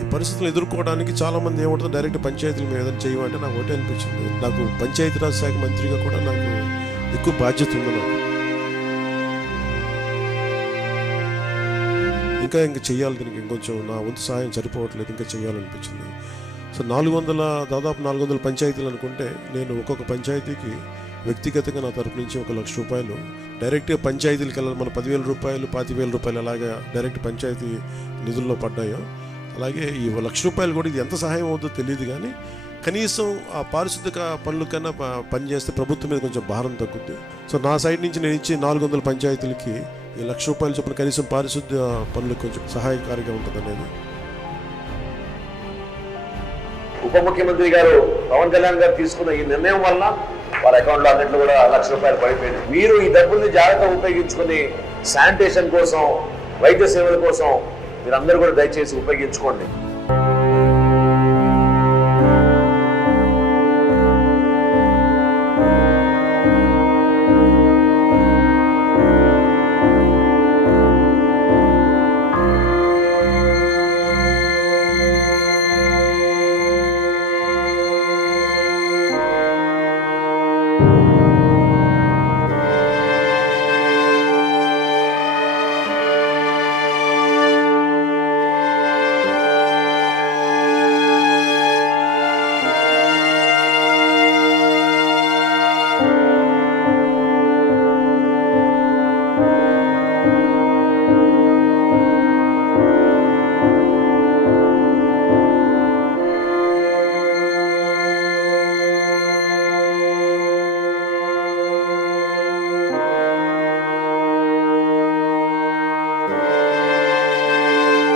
ఈ పరిస్థితులు ఎదుర్కోవడానికి చాలామంది ఏమంటారు, డైరెక్ట్ పంచాయతీలు మేము ఏదైనా చేయమంటే నాకు ఒకటే అనిపించింది, నాకు పంచాయతీరాజ్ శాఖ మంత్రిగా కూడా నాకు ఎక్కువ బాధ్యత ఉంది. నాకు ఇంకా చేయాలి, దీనికి ఇంకొంచెం నా వంతు సహాయం సరిపోవట్లేదు, ఇంకా చేయాలనిపించింది. సో దాదాపు 400 పంచాయతీలు అనుకుంటే, నేను ఒక్కొక్క పంచాయతీకి వ్యక్తిగతంగా నా తరపు నుంచి 1 లక్ష రూపాయలు డైరెక్ట్గా పంచాయతీలకు వెళ్ళాలి. మన 10,000 రూపాయలు 25,000 రూపాయలు అలాగా డైరెక్ట్ పంచాయతీ నిధుల్లో పడ్డాయో, అలాగే ఈ 1 లక్ష రూపాయలు కూడా ఇది ఎంత సహాయం అవుతుందో తెలియదు, కానీ కనీసం ఆ పారిశుద్ధ్య పనుల కన్నా పనిచేస్తే ప్రభుత్వం మీద కొంచెం భారం తగ్గుద్ది. సో నా సైడ్ నుంచి నేను ఇచ్చి 400 పంచాయతీలకి ఈ 1 లక్ష రూపాయలు చొప్పున కనీసం పారిశుద్ధ్య పనులకు కొంచెం సహాయకారిగా ఉంటుంది అనేది. ఉప ముఖ్యమంత్రి గారు పవన్ కళ్యాణ్ గారు తీసుకున్న ఈ నిర్ణయం వల్ల వారి అకౌంట్లో అన్నింటిలో కూడా 1 లక్ష రూపాయలు పడిపోయింది. మీరు ఈ డబ్బుల్ని జాగ్రత్తగా ఉపయోగించుకుని శానిటేషన్ కోసం, వైద్య సేవల కోసం మీరందరూ కూడా దయచేసి ఉపయోగించుకోండి.